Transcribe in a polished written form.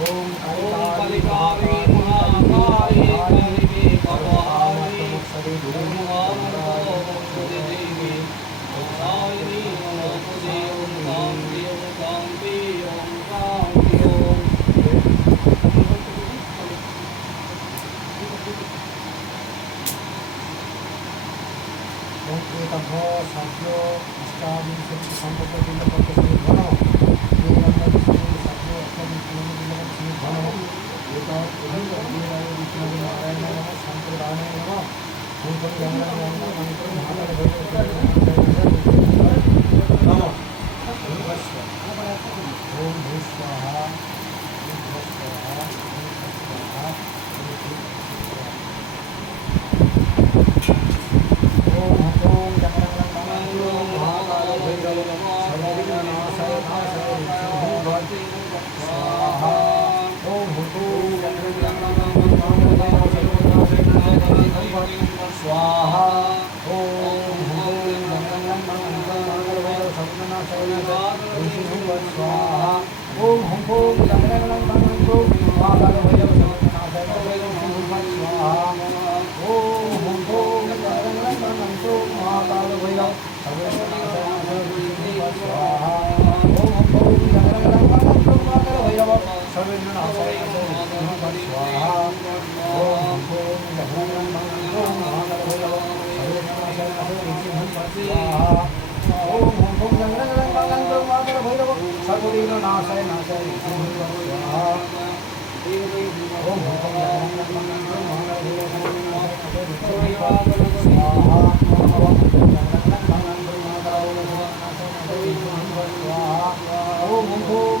ओम कालिकारि महाकारि कालिके कपालि नमोस्तुते देवी दायिनी नमोस्तुते ओम शांति ओम शांति ओम शांति ओम एतभ्य साध्यो अष्टाविंशति संपत्तिर्भणो साध्यो अष्टाविंशतिर्भणो नारायण नमः संप्रदानाय नमः ओम स्वाहा स्वाहा ओम स्वाहा ओम ओम नाशाय नाशाय स्वाहा ओम ओम